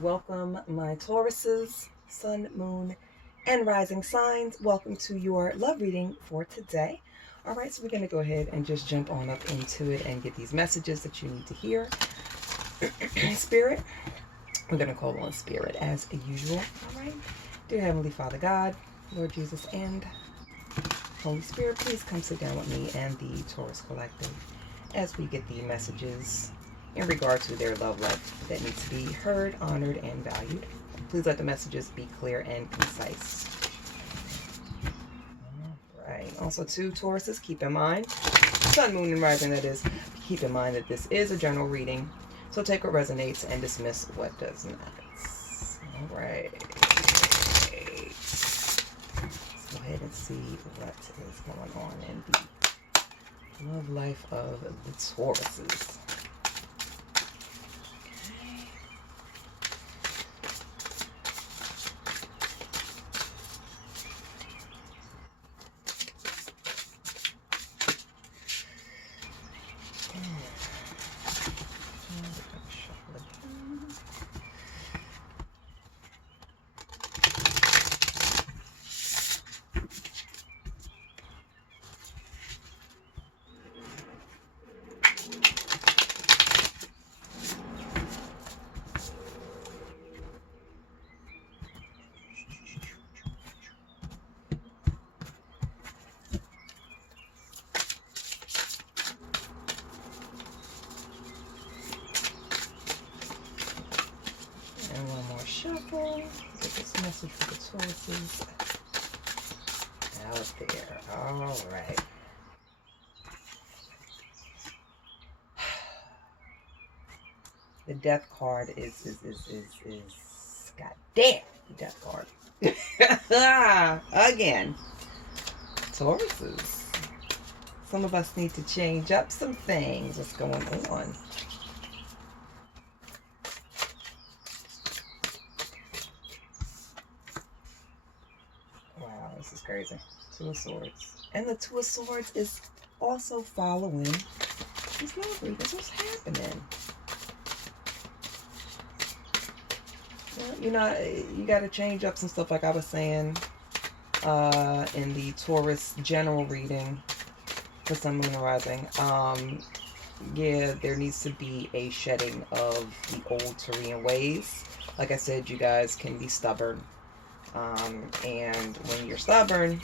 Welcome, my Tauruses, Sun, Moon, and Rising signs. Welcome to your love reading for today. All right, so we're going to go ahead and just jump on up into it and get these messages that you need to hear. Spirit, we're going to call on Spirit as usual. All right, dear Heavenly Father God, Lord Jesus, and Holy Spirit, please come sit down with me and the Taurus Collective as we get the messages in regard to their love life that needs to be heard, honored, and valued. Please let the messages be clear and concise. All right. Also, too, Tauruses, keep in mind, Sun, Moon, and Rising, that is, keep in mind that this is a general reading, so take what resonates and dismiss what does not. All right. Let's go ahead and see what is going on in the love life of the Tauruses. And one more shuffle. Get this message for the Tauruses out there. All right. The Death card is goddamn Death card. Again, Tauruses. Some of us need to change up some things. What's going on? Wow, this is crazy. Two of Swords. And the Two of Swords is also following these love readings. What's happening? You know, you got to change up some stuff like I was saying in the Taurus general reading for Sun, Moon, and Rising. Yeah, there needs to be a shedding of the old Taurian ways. Like I said, you guys can be stubborn. And when you're stubborn,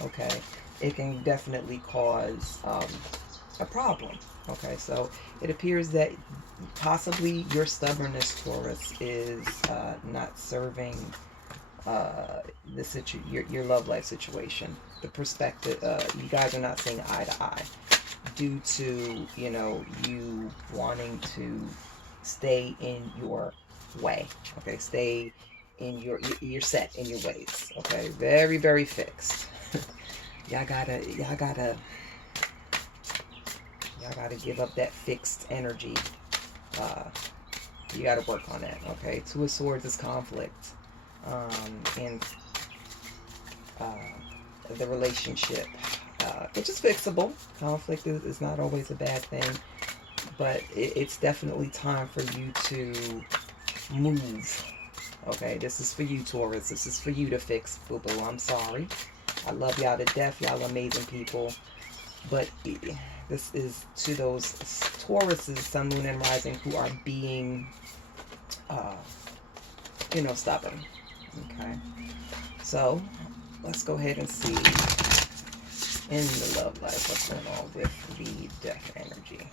okay, it can definitely cause a problem. Okay, so it appears that possibly your stubbornness, Taurus, is not serving your love life situation. The perspective, you guys are not seeing eye to eye due to, you know, you wanting to stay in your way. Okay, stay in you're set in your ways. Okay, very, very fixed. y'all gotta give up that fixed energy. You gotta work on that. Okay, Two of Swords is conflict, and the relationship, which is fixable. Conflict is not always a bad thing, but it's definitely time for you to move. Okay, this is for you, Taurus. This is for you to fix, boo-boo. I'm sorry. I love y'all to death. Y'all amazing people. But this is to those Tauruses, Sun, Moon, and Rising, who are being, you know, stubborn. Okay. So, let's go ahead and see in the love life what's going on with the death energy.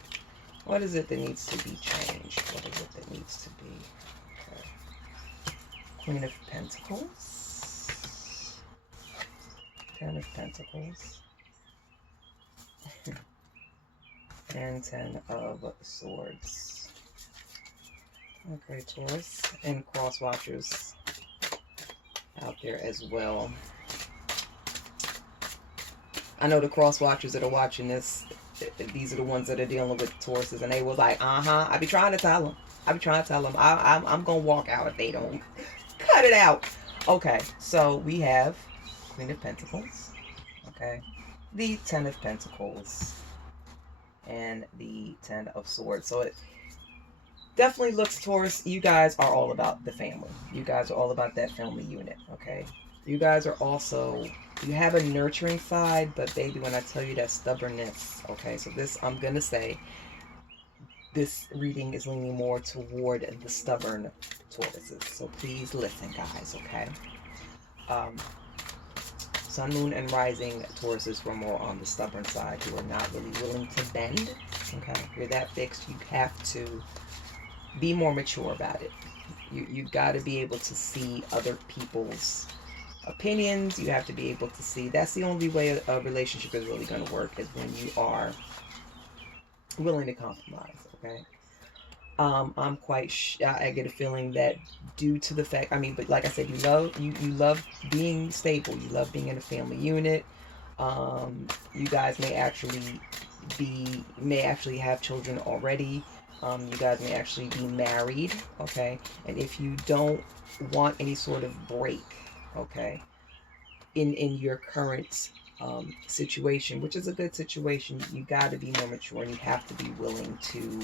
What is it that needs to be changed? What is it that needs to be? Okay. Queen of Pentacles. Ten of Pentacles. And Ten of Swords. Okay, Taurus. And cross watchers out there as well. I know the cross watchers that are watching this, these are the ones that are dealing with Tauruses, and they was like, I be trying to tell them. I'm gonna walk out if they don't cut it out. Okay, so we have Queen of Pentacles. Okay, the Ten of Pentacles and the Ten of Swords. So definitely looks, Taurus, you guys are all about the family. You guys are all about that family unit, okay? You guys are also, you have a nurturing side, but baby, when I tell you that stubbornness, okay? So this, I'm going to say, this reading is leaning more toward the stubborn Tauruses. So please listen, guys, okay? Sun, Moon, and Rising Tauruses were more on the stubborn side. You are not really willing to bend, okay? You're that fixed. You have to be more mature about it. You've got to be able to see other people's opinions. You have to be able to see. That's the only way a relationship is really going to work, is when you are willing to compromise, okay? I'm quite I get a feeling that due to the fact, I mean, but like I said, you love being stable. You love being in a family unit. You guys may actually have children already. You guys may actually be married, okay? And if you don't want any sort of break, okay, in your current situation, which is a good situation, you got to be more mature, and you have to be willing to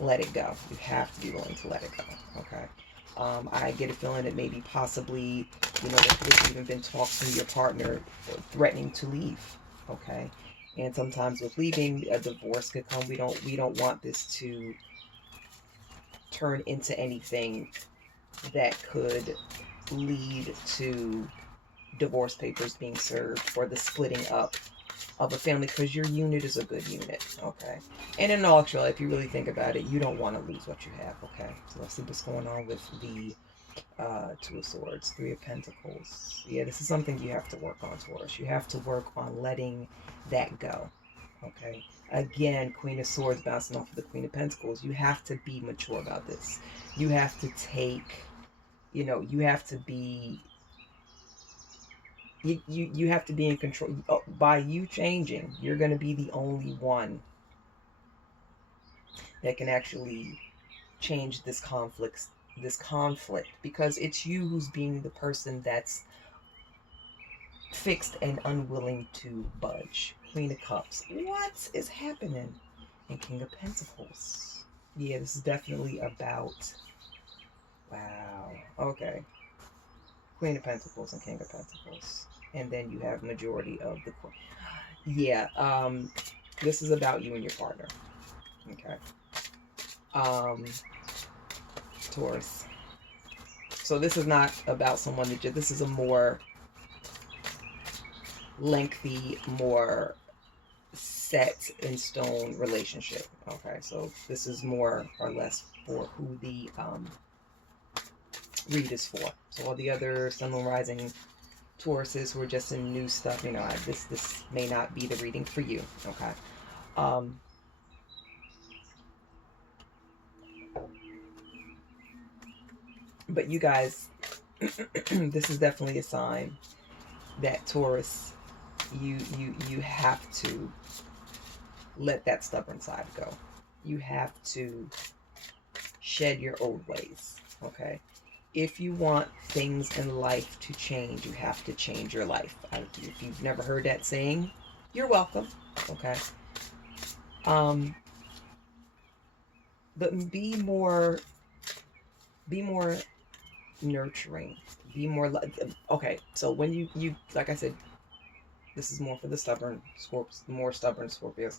let it go. You have to be willing to let it go, okay? I get a feeling that maybe possibly, you know, there could have even been talks from your partner threatening to leave, okay? And sometimes with leaving, a divorce could come. We don't want this to turn into anything that could lead to divorce papers being served or the splitting up of a family, because your unit is a good unit, okay? And in all actuality, if you really think about it, you don't want to lose what you have, okay? So let's see what's going on with the Two of Swords, Three of Pentacles. Yeah, this is something you have to work on, Taurus. You have to work on letting that go, okay? Again, Queen of Swords bouncing off of the Queen of Pentacles. You have to be mature about this. You have to take, you know, you have to be, you have to be in control. By you changing, you're going to be the only one that can actually change this conflict, because it's you who's being the person that's fixed and unwilling to budge. Queen of Cups. What is happening? And King of Pentacles. Yeah, this is definitely about, wow, okay, Queen of Pentacles and King of Pentacles. And then you have majority of the Queen. Yeah, this is about you and your partner, okay? Taurus. So this is not about someone that this is a more lengthy, more set in stone relationship, okay? So this is more or less for who the read is for. So all the other Sun, Moon, Rising Tauruses who are just in new stuff, you know, this may not be the reading for you, okay? But you guys, this is definitely a sign that Taurus, you have to let that stubborn side go. You have to shed your old ways, okay? If you want things in life to change, you have to change your life. If you've never heard that saying, you're welcome, okay? But be more nurturing. Be more, okay, so when you like I said, this is more for the stubborn Scorpios, the more stubborn Scorpios.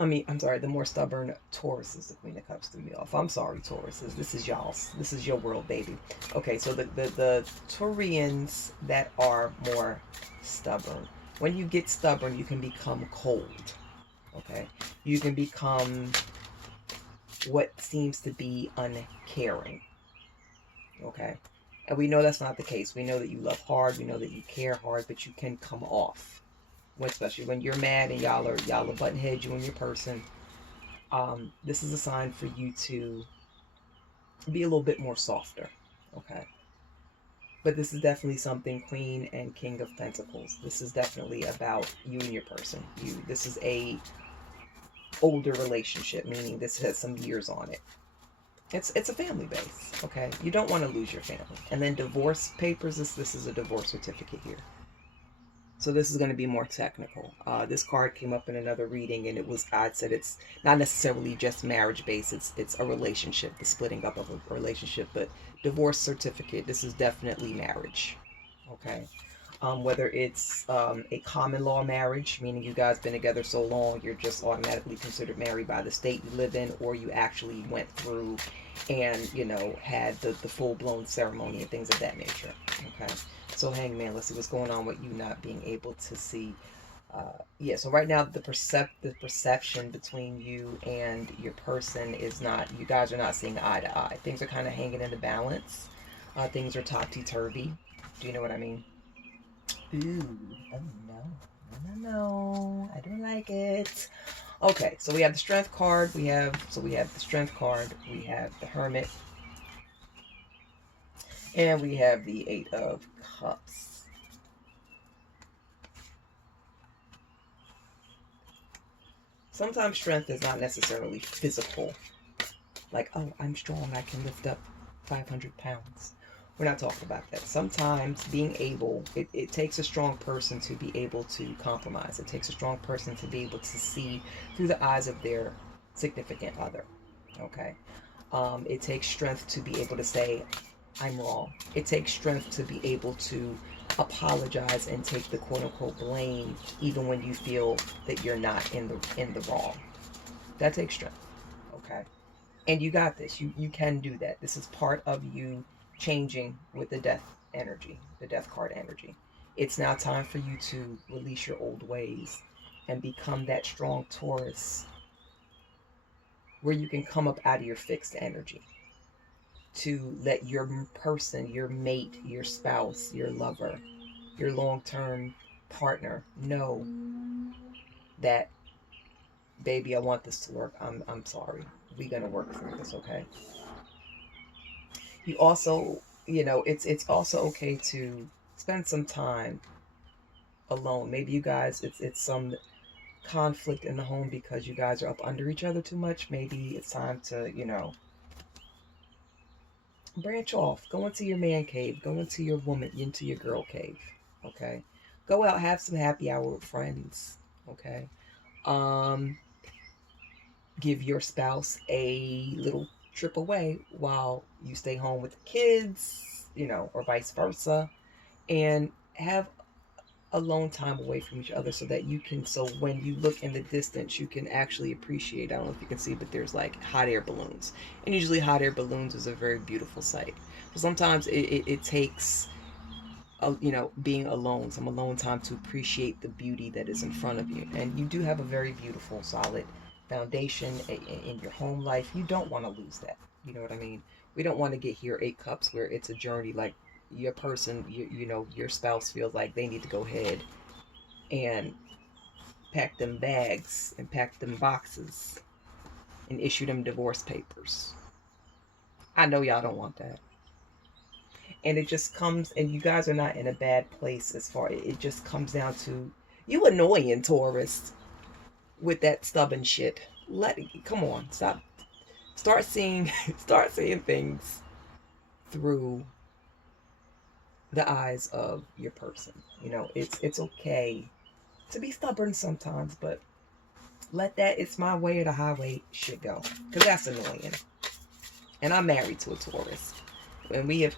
I'm sorry, the more stubborn Tauruses. The Queen of Cups threw me off. I'm sorry, Tauruses. This is y'all's. This is your world, baby. Okay, so the Taurians that are more stubborn. When you get stubborn, you can become cold. Okay? You can become what seems to be uncaring. Okay? And we know that's not the case. We know that you love hard. We know that you care hard, but you can come off, especially when you're mad and y'all are button heads, you and your person. This is a sign for you to be a little bit more softer, okay? But this is definitely something, Queen and King of Pentacles. This is definitely about you and your person. This is a older relationship, meaning this has some years on it. It's a family base, okay? You don't want to lose your family. And then divorce papers, this is a divorce certificate here. So this is going to be more technical. This card came up in another reading, and God said it's not necessarily just marriage based. It's a relationship, the splitting up of a relationship. But divorce certificate, this is definitely marriage. Okay. Whether it's a common law marriage, meaning you guys been together so long, you're just automatically considered married by the state you live in, or you actually went through and, had the full-blown ceremony and things of that nature. Okay. So Hangman, let's see what's going on with you not being able to see. Yeah, so right now the perception between you and your person is not, you guys are not seeing eye to eye. Things are kind of hanging in the balance. Things are topsy-turvy. Do you know what I mean? Ooh, oh no, I don't like it. Okay, so we have the Strength card. We have the Strength card. We have the Hermit. And we have the Eight of Cups. Sometimes strength is not necessarily physical. Like, oh, I'm strong, I can lift up 500 pounds. We're not talking about that. Sometimes being able, it takes a strong person to be able to compromise. It takes a strong person to be able to see through the eyes of their significant other. Okay? It takes strength to be able to say, I'm wrong. It takes strength to be able to apologize and take the quote-unquote blame even when you feel that you're not in the wrong. That takes strength. Okay? And you got this. You can do that. This is part of you changing with the death energy, the death card energy. It's now time for you to release your old ways and become that strong Taurus where you can come up out of your fixed energy to let your person, your mate, your spouse, your lover, your long-term partner know that, baby, I want this to work. I'm sorry. We're going to work through this, okay? You also, it's also okay to spend some time alone. Maybe you guys, it's some conflict in the home because you guys are up under each other too much. Maybe it's time to, branch off. Go into your man cave. Go into your girl cave. Okay? Go out, have some happy hour with friends. Okay? Give your spouse a little trip away while you stay home with the kids, or vice versa, and have alone time away from each other so that so when you look in the distance, you can actually appreciate, I don't know if you can see, but there's like hot air balloons. And usually hot air balloons is a very beautiful sight. So sometimes it takes, being alone, some alone time to appreciate the beauty that is in front of you. And you do have a very beautiful, solid foundation in your home life. You don't want to lose that. You know what I mean? We don't want to get here 8 cups where it's a journey, like your person, your spouse feels like they need to go ahead and pack them bags and pack them boxes and issue them divorce papers. I know y'all don't want that. And it just comes, and you guys are not in a bad place as far, it just comes down to you annoying Taurus with that stubborn shit. Come on, start seeing things through the eyes of your person. It's okay to be stubborn sometimes, but let that "it's my way or the highway" shit go, because that's annoying. And I'm married to a Taurus, and we have,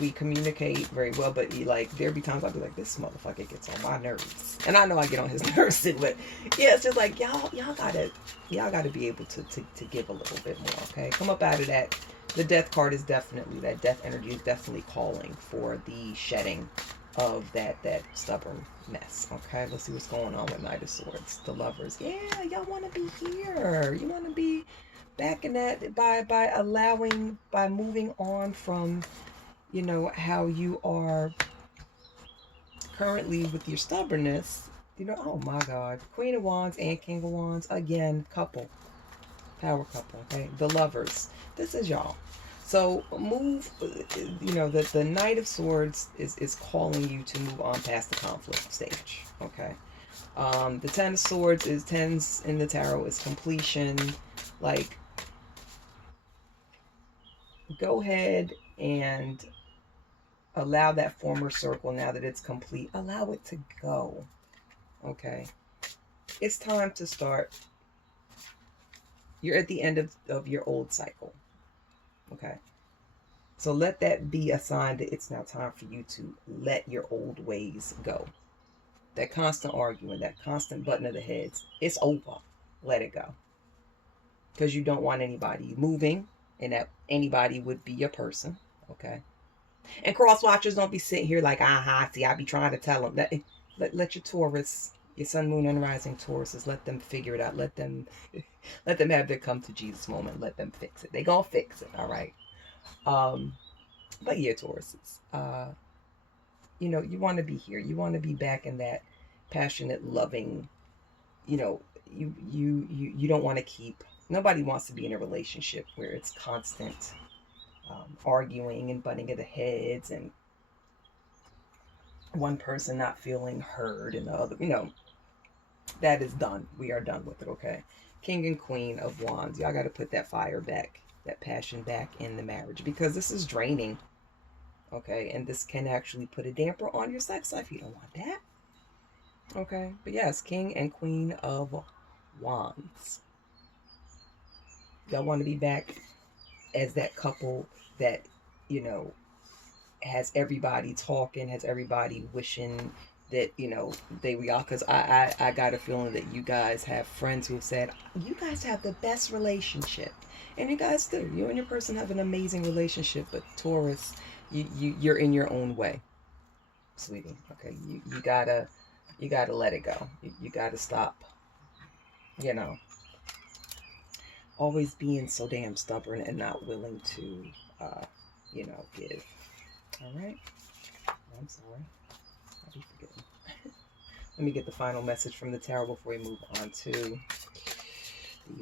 we communicate very well, but there be times I'll be like, this motherfucker gets on my nerves, and I know I get on his nerves too, but yeah, it's just like y'all gotta be able to give a little bit more. Okay, come up out of that. The death card is definitely, that death energy is definitely calling for the shedding of that stubborn mess. Okay, let's see what's going on with Knight of Swords. The Lovers. Yeah, y'all want to be here. You want to be back in that by moving on from, how you are currently with your stubbornness. Oh my God. Queen of Wands and King of Wands. Again, couple. Power couple. Okay, the Lovers. This is y'all. So move, the Knight of Swords is calling you to move on past the conflict stage. Okay. The Ten of Swords is, tens in the tarot is completion. Like, go ahead and Allow that former circle, now that it's complete, allow it to go. Okay? It's time to start. You're at the end of your old cycle. Okay? So let that be a sign that it's now time for you to let your old ways go. That constant arguing, that constant button of the heads, it's over. Let it go. Because you don't want anybody moving, and that anybody would be your person. Okay? And cross watchers, don't be sitting here like, see, I be trying to tell them. That, let your Taurus, your sun, moon, and rising Tauruses, let them figure it out. Let them have their come to Jesus moment. Let them fix it. They gonna fix it, all right? But yeah, Tauruses, you know, you want to be here. You want to be back in that passionate, loving, you know, you don't want to keep, nobody wants to be in a relationship where it's constant arguing and butting of the heads and one person not feeling heard and the other, you know, that is done. We are done with it, okay? King and Queen of Wands. Y'all got to put that fire back, that passion back in the marriage, because this is draining, okay? And this can actually put a damper on your sex life. You don't want that, okay? But yes, King and Queen of Wands. Y'all want to be back as that couple that, you know, has everybody talking, has everybody wishing that, you know, they were y'all. Because I got a feeling that you guys have friends who have said, you guys have the best relationship. And you guys do. You and your person have an amazing relationship. But Taurus, you're in your own way, sweetie. Okay, you gotta let it go. You gotta stop, you know, always being so damn stubborn and not willing to, you know, give. All right. I'm sorry. I'll be forgetting. Let me get the final message from the tarot before we move on to the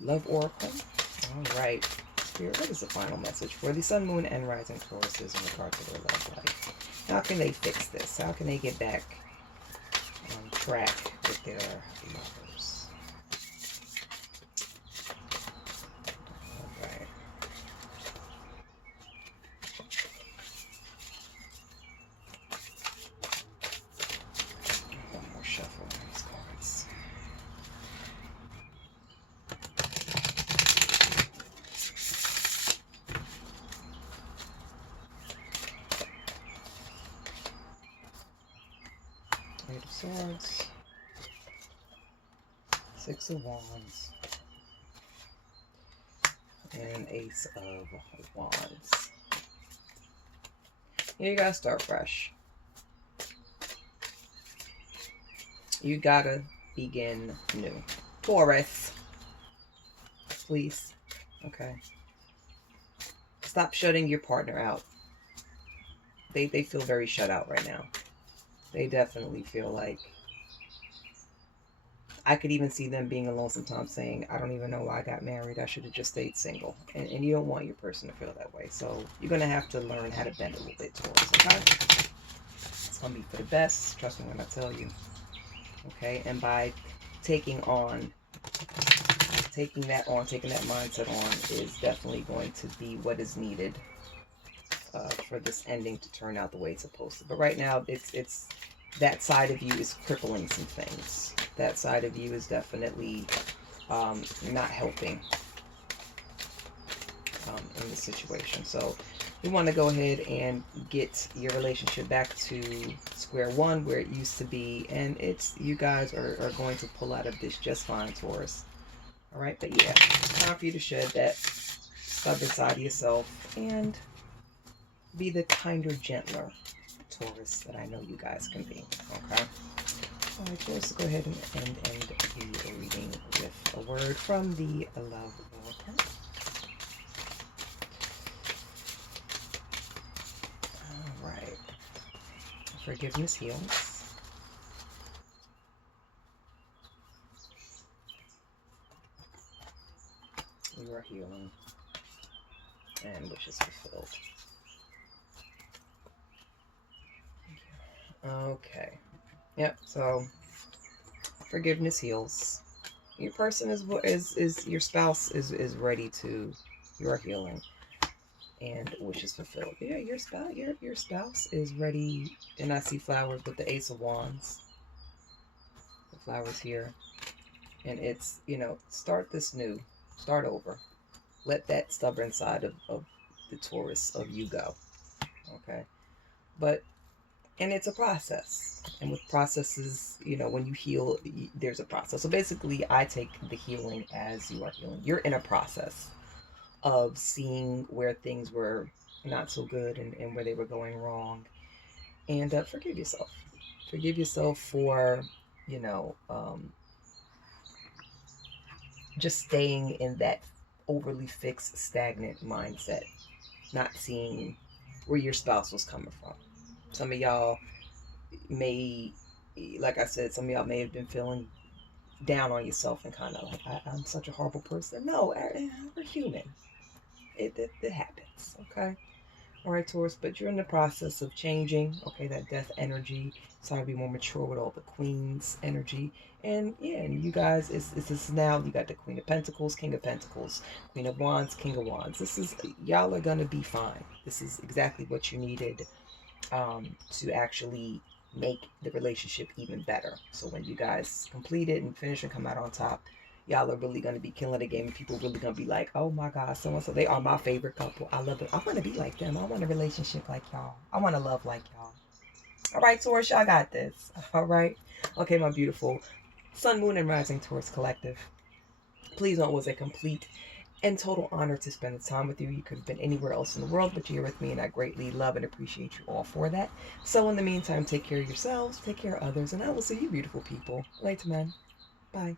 Love Oracle. All right. Spirit, what is the final message for the Sun, Moon, and Rising Tauruses in regard to their love life? How can they fix this? How can they get back on track with their lovers? All right. One more shuffle of these cards. Eight of Swords, Six of Wands, and Ace of Wands. Yeah, you gotta start fresh. You gotta begin new. Taurus, please. Okay. Stop shutting your partner out. They feel very shut out right now. They definitely feel like, I could even see them being alone sometimes saying, I don't even know why I got married. I should have just stayed single. And you don't want your person to feel that way. So you're going to have to learn how to bend a little bit towards, okay? It's going to be for the best. Trust me when I tell you. Okay? And by taking that mindset on is definitely going to be what is needed for this ending to turn out the way it's supposed to. But right now, it's that side of you is crippling some things. That side of you is definitely not helping in the situation. So we want to go ahead and get your relationship back to square one where it used to be. And you guys are going to pull out of this just fine, Taurus. All right, but yeah, it's time for you to shed that stubborn side of yourself and be the kinder, gentler Taurus that I know you guys can be. Okay. All right, Taurus, go ahead and end the reading with a word from the Love Oracle. All right. Forgiveness heals. You are healing and wishes fulfilled. Okay. Yep. So forgiveness heals. Your person is your spouse is ready to. You are healing. and wishes fulfilled. Yeah, your spouse is ready. And I see flowers with the Ace of Wands. The flowers here. And it's, start this new. Start over. Let that stubborn side of the Taurus of you go. Okay? But, and it's a process. And with processes, when you heal, there's a process. So basically, I take the healing as you are healing. You're in a process of seeing where things were not so good and where they were going wrong. And forgive yourself. Forgive yourself for, you know, um, just staying in that overly fixed, stagnant mindset, not seeing where your spouse was coming from. Some of y'all may, like I said, some of y'all may have been feeling down on yourself and kind of like, I'm such a horrible person. No, we're human. It happens, okay? All right, Taurus, but you're in the process of changing, okay, that death energy. Starting to be more mature with all the Queen's energy. And yeah, and you guys, it's this now, you got the Queen of Pentacles, King of Pentacles, Queen of Wands, King of Wands. This is, y'all are going to be fine. This is exactly what you needed to actually make the relationship even better. So when you guys complete it and finish and come out on top, y'all are really going to be killing the game. People really going to be like, oh my God, so-and-so, they are my favorite couple. I love it. I want to be like them. I want a relationship like y'all. I want to love like y'all. All right, Taurus, y'all got this. All right. Okay, my beautiful Sun, Moon, and Rising Taurus collective. Please know it was a complete and total honor to spend the time with you. You could have been anywhere else in the world, but you're here with me, and I greatly love and appreciate you all for that. So in the meantime, take care of yourselves, take care of others, and I will see you beautiful people later, man. Bye.